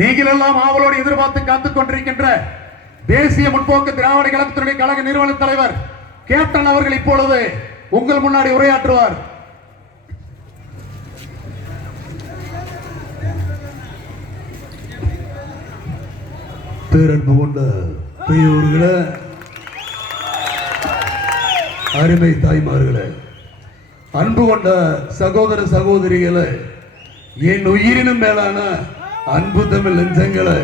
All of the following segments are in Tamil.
நீங்கள் எல்லாம் ஆவலோடு எதிர்பார்த்து காத்துக் கொண்டிருக்கின்ற தேசிய முற்போக்கு திராவிட கழகத்தினுடைய கழக நிறுவன தலைவர் கேப்டன் அவர்கள் இப்பொழுது உங்கள் முன்னாடி உரையாற்றுவார். பேரன்பு கொண்ட பெரியோர்களே, அருமை தாய்மார்களே, அன்பு கொண்ட சகோதர சகோதரிகளே, என் உயிரினும் மேலான அன்பு தமிழ் நெஞ்சங்களே,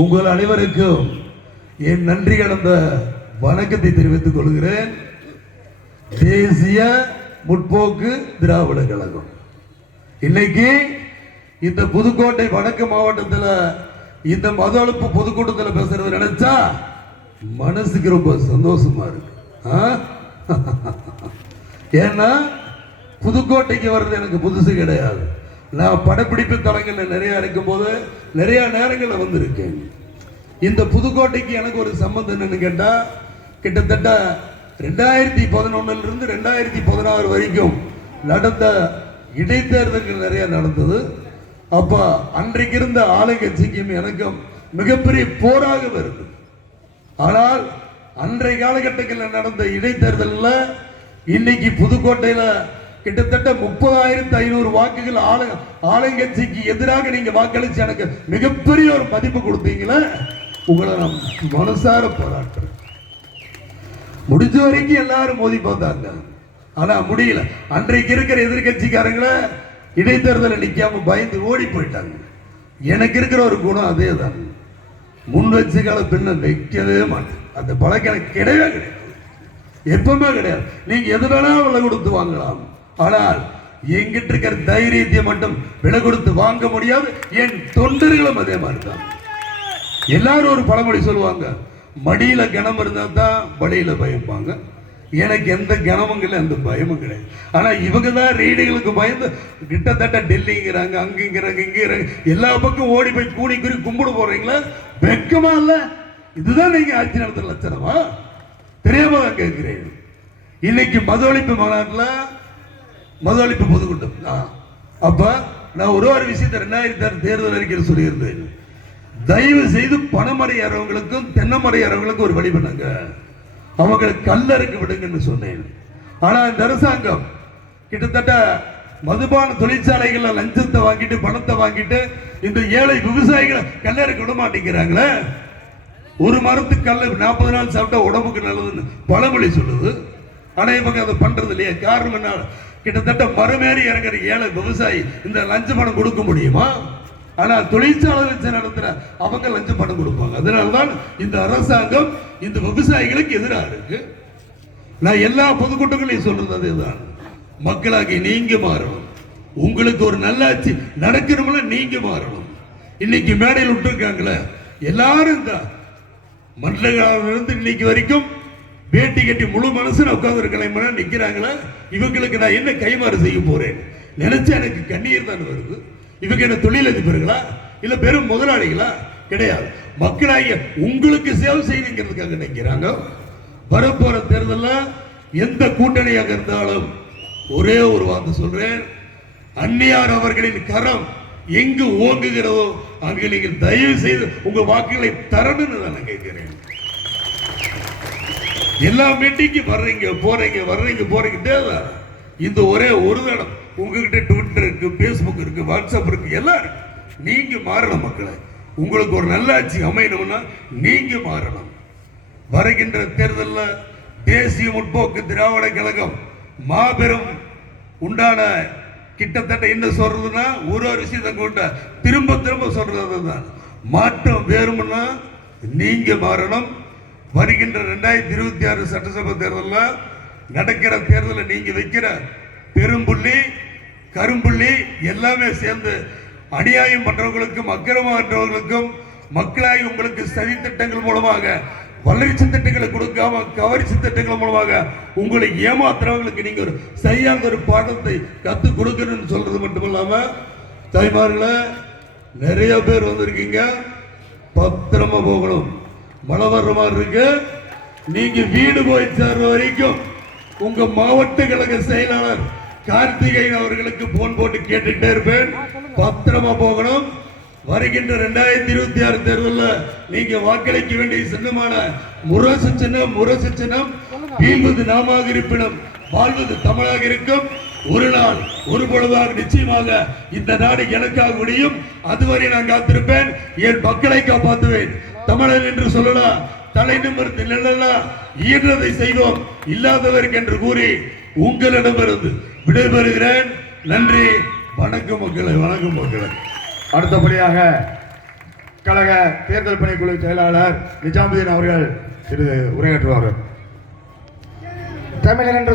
உங்கள் அனைவருக்கும் என் நன்றி கடந்த வணக்கத்தை தெரிவித்துக் கொள்கிறேன். தேசிய முற்போக்கு திராவிட கழகம் இன்னைக்கு இந்த புதுக்கோட்டை வடக்கு மாவட்டத்தில் இந்த மது ஒழிப்பு பொதுக்கூட்டத்தில் பேசுறது நினைச்சா மனசுக்கு ரொம்ப சந்தோஷமா இருக்கு. ஏன்னா புதுக்கோட்டைக்கு வர்றது எனக்கு புதுசு கிடையாது. நான் படப்பிடிப்பு தளங்களில் நிறைய இருக்கும் போது நிறைய நேரங்களில் வந்திருக்கேன். இந்த புதுக்கோட்டைக்கு எனக்கு ஒரு சம்பந்தம் என்னன்னு கேட்டா, கிட்டத்தட்ட 2011 2016 வரைக்கும் நடந்த இடைத்தேர்தல்கள் நிறைய நடந்தது. அப்ப அன்றைக்கு இருந்த ஆளுங்கட்சிக்கும் எனக்கும் மிகப்பெரிய போராக வருது. ஆனால் அன்றைய காலகட்டங்களில் நடந்த இடைத்தேர்தலில் இன்னைக்கு புதுக்கோட்டையில் கிட்டத்தட்ட 30,500 வாக்குகள் ஆளுங்கட்சிக்கு எதிராக நீங்க வாக்களிச்சு எனக்கு மிகப்பெரிய ஒரு மதிப்பு கொடுத்தீங்களே, உங்களை நான் மனசார பாராட்டுறேன். முடிஞ்ச வரைக்கும் எல்லாரும் மோதி பார்த்தாங்க, ஆனா முடியல. அன்றைக்கு இருக்கிற எதிர்கட்சிக்காரங்களை இடைத்தேர்தலை நிக்காம பயந்து ஓடி போயிட்டாங்க. எனக்கு இருக்கிற ஒரு குணம் அதே தான், முன் வச்சு கால பின்ன வைக்கவே மாட்டேன். அந்த பழக்கம் எனக்கு கிடையவே கிடையாது, எப்பவுமே கிடையாது. நீங்க எது வேணாலும் விலை கொடுத்து வாங்கலாம், ஆனால் எங்கிட்ட இருக்கிற தைரியத்தை மட்டும் விலை கொடுத்து வாங்க முடியாது. என் தொண்டர்களும் அதே மாதிரி தான். எல்லாரும் ஒரு பழமொழி சொல்லுவாங்க, மடியில கனம் இருந்தா தான் வழியில பயப்பாங்க. எனக்கு எந்த கனமும் இல்லை, எந்த பயமும் கிடையாது. ஆனா இவங்க தான் ரீடுகளுக்கு பயந்து கிட்டத்தட்ட டெல்லிங்கிறாங்க, அங்குங்கிறாங்க, இங்கிறாங்க, எல்லா பக்கம் ஓடி போய் கூடி கூறி கும்பிடு போடுறீங்களா? வெக்கமா இல்ல? இதுதான் நீங்க ஆட்சி நடத்துற லட்சணமா? தெரியாம தான் கேட்கிறேன். இன்னைக்கு மது ஒழிப்பு மாநாட்டில் மது ஒழிப்பு பொதுக்கூட்டம். அப்ப நான் ஒரு விஷயத்தை 2006 தேர்தல் அறிக்கையில் சொல்லியிருந்தேன். தயவு செய்து பணமறையாளர்களுக்கும் தென்னமறையாளர்களுக்கும் ஒரு வழி பண்ணுங்க, அவங்களுக்கு கல்லறுக்கு விடுங்கன்னு சொன்னேன். ஆனா இந்த அரசாங்கம் கிட்டத்தட்ட மதுபான தொழிற்சாலைகள்ல லஞ்சத்தை வாங்கிட்டு பணத்தை வாங்கிட்டு இந்த ஏழை விவசாயிகளை கல்லறுக்கு விட மாட்டேங்கிறாங்களே. ஒரு மரத்துக்கு கல்ல 40 நாள் சாப்பிட்டா உடம்புக்கு நல்லதுன்னு பழமொழி சொல்லுது. ஆனா இவங்க அதை பண்றது இல்லையா? காரணம் என்ன? கிட்டத்தட்ட மரமேறி இறங்குற ஏழை விவசாயி இந்த லஞ்ச பணம் கொடுக்க முடியுமா? ஆனா தொழிற்சாலை வச்சு நடத்துற அவங்க லஞ்ச பணம் கொடுப்பாங்க. அதனால்தான் இந்த அரசாங்கம் இந்த விவசாயிகளுக்கு எதிராக இருக்கு. நான் எல்லா பொதுக்கூட்டங்களையும் சொல்றது அதுதான், மக்களாகி நீங்க மாறணும். உங்களுக்கு ஒரு நல்லாட்சி நடக்கணும்ல, நீங்க மாறணும். இன்னைக்கு மேடையில் விட்டுருக்காங்களே எல்லாரும் தான் மண்டலிருந்து இன்னைக்கு வரைக்கும் வேட்டி கட்டி முழு மனசு உட்கார்ந்து இருக்கலாம் நிக்கிறாங்களா? இவங்களுக்கு நான் என்ன கைமாறு செய்ய போறேன் நினைச்சா எனக்கு கண்ணீர் தான் வருது. இவங்க என்ன தொழிலதிபர்களா இல்ல பெரும் முதலாளிகளா? கிடையாது. மக்களாகிய உங்களுக்கு சேவை செய்யுங்கிறதுக்காக நினைக்கிறாங்க. வரப்போற தேர்தலில் எந்த கூட்டணியாக இருந்தாலும் ஒரே ஒரு வார்த்தை சொல்றேன், அந்நியார் அவர்களின் கரம் எங்கு ஓங்குகிறதோ அங்கு நீங்கள் தயவு செய்து உங்க வாக்குகளை தரணும்னு நான் கேட்கிறேன். எல்லா மீட்டிங்கும் வர்றீங்க போறீங்க வர்றீங்க போறீங்க தேவை. இந்த ஒரே ஒரு தடம் உங்ககிட்ட ட்விட்டர் இருக்கு, பேஸ்புக் இருக்கு, வாட்ஸ்அப் இருக்கு, எல்லாம் இருக்கு. நீங்க மாறணும் மக்களை. உங்களுக்கு ஒரு நல்லாட்சி அமையணும்னா நீங்க மாறணும். வருகின்ற தேர்தலில் தேசிய முற்போக்கு திராவிட கழகம் மாபெரும் உண்டான கிட்டத்தட்ட என்ன சொல்றதுன்னா ஒரு விஷயத்தை கொண்ட திரும்ப திரும்ப சொல்றது தான், மாற்றம் வேறும்னா நீங்க மாறணும். வருகின்ற 2026 சட்டசபை தேர்தலில் நடக்கிற தேர்தலில் நீங்க வைக்கிற பெரும்புள்ளி கரும்புள்ளி எல்லாமே சேர்ந்து அநியாயம் பண்றவங்களுக்கும் அக்கிரமற்றவர்களுக்கும் மக்களாகி உங்களுக்கு சதி திட்டங்கள் மூலமாக வளர்ச்சி திட்டங்களை கொடுக்காம கவர்ச்சி திட்டங்கள் மூலமாக உங்களை ஏமாத்துறவங்களுக்கு நீங்க ஒரு சரியான ஒரு பாடத்தை கற்றுக் கொடுக்கணும்னு சொல்றது மட்டுமில்லாம, தாய்மார்களே நிறைய பேர் வந்திருக்கீங்க, பத்திரமா போகணும். மழை வர்ற மாதிரி இருக்கு. நீங்க வீடு போய் சேர்ற வரைக்கும் உங்க மாவட்ட கழக செயலாளர் கார்த்திகேயன் அவர்களுக்கு போன் போட்டு கேட்டுட்டே இருப்பேன். பத்திரமா போகணும். வருகின்ற 2026 தேர்தலில் நீங்க வாக்களிக்க வேண்டிய சின்னமான முரசு சின்னம் வீழ்வது நாமாக இருப்பினும் வாழ்வது தமிழாக இருக்கும். ஒரு நாள் ஒரு பொழுதாக நிச்சயமாக இந்த நாடு எனக்காக முடியும். அதுவரை நான் காத்திருப்பேன். என் மக்களை காப்பாற்றுவேன். தமிழன் என்று சொல்லலாம், தலை நிமிர்ந்து நிழலாம், இயன்றதை செய்வோம், இல்லாதவருக்கு என்று கூறி உங்களிடமிருந்து விடைபெறுகிறேன். நன்றி. வணக்கம் மக்களை. வணக்கம் மக்களை. அடுத்தபடியாக கழக தேர்தல் பணிக்குழு செயலாளர் நிஜாமுதீன் அவர்கள் உரையாற்றுவார்கள். தமிழர் என்று